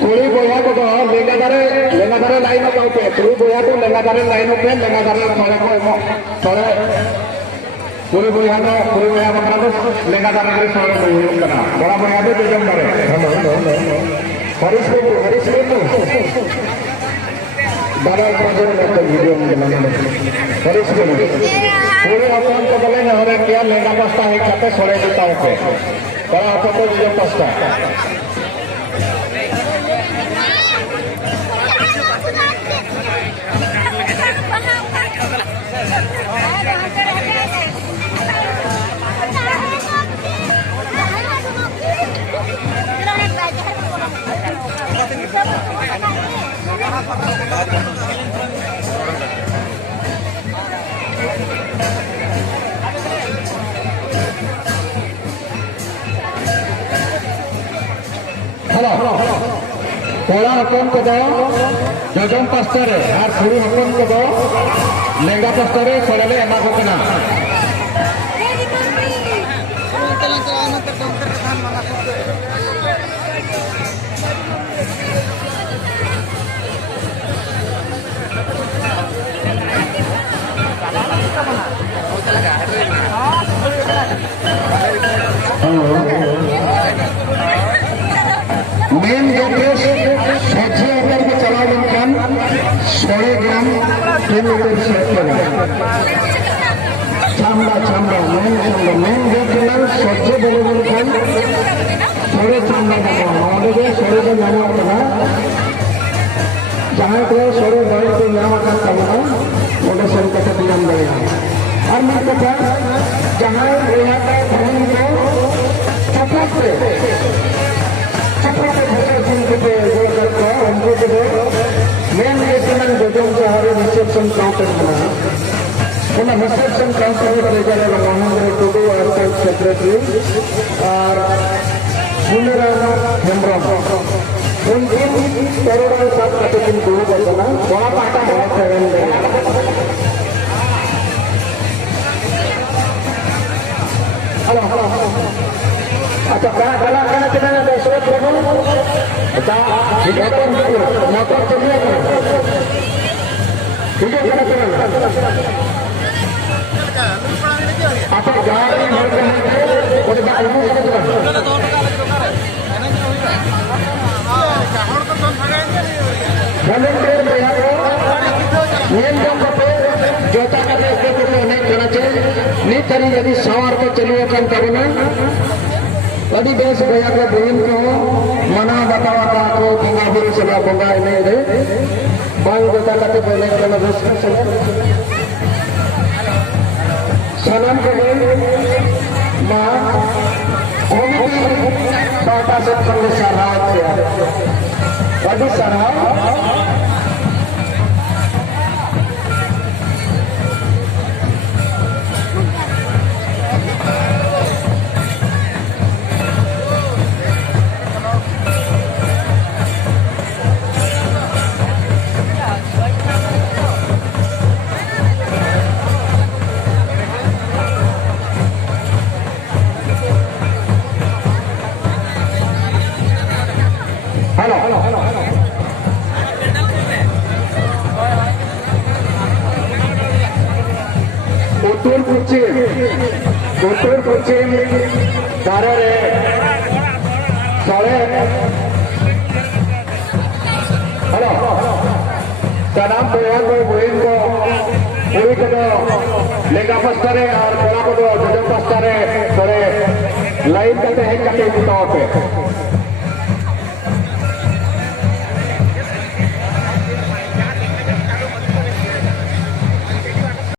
कुड़ी बोया को तो लेंगादारे लाइन में जाते कुड़ी बोया को लेंगादारे लाइन पे लेंगादारे थोड़े को एमो थोड़े कुड़ी बोया को लेंगादारे के थोड़े बोया करना बड़ा बोया तो जम करे हरीश बाबा प्रोजेक्ट में तो वीडियो में बनाने हरीश पूरे अपन को बोले ना हमें क्या लेंगा बस्ता है कहते सोले देता हूँ बड़ा अपन को वीडियो बस्ता कोड़ा हकन को दो जजम पास्टरे और शुरू हकन को दो लेंगा पास्टरे सोले एमा को कना मेन गेट सज्जे अगर के चला लेकिन 100 ग्राम किलोमीटर से चामड़ा मेन गेट में सज्जे बोले लेकिन थोड़े चामड़ा का और जो सोरे को जाना होता है जहां को सोरे गए तो यहां का करना मोटे संकट के नाम देगा और मैं कहता जहां यहां का भवन को मेन रिसेप्शन काउंटर बना reception counter treasurer Mahendra Tudu अर्थ सेक्रेटरी और सुंदराम हेम्ब्रम उनकी करोड़ों सात कटिंग गुरु बना बड़ा पाटा बहुत हेलो अच्छा कला कितना दशरथ प्रभु अच्छा मोटर चलिए ठीक है अच्छा गाड़ी जोता का यदि सवार को चलिए कम करना अभी बेस भैया को बहन को मना बतावा का को बंगा बुरी चला बंगा नहीं रे बाल जोता करते पहले करना बेस चला सलाम के मां कमिटी बाटा से पंडित सराव से अभी सराव उत्तर पश्चिम दारे साढ़े हेलो सलाम भैया को बहन को ᱠᱩᱲᱤ ᱠᱚᱫᱚ ᱞᱮᱸᱜᱟ ᱯᱟᱥᱴᱟ ᱨᱮ ᱟᱨ ᱠᱚᱲᱟ ᱠᱚᱫᱚ ᱡᱚᱡᱚᱢ ᱯᱟᱥᱴᱟ ᱨᱮ ᱛᱷᱚᱲᱮ ᱞᱟᱭᱤᱱ ᱠᱟᱛᱮ ᱦᱮᱡ ᱠᱟᱛᱮ ᱡᱚᱛᱚ ᱯᱮ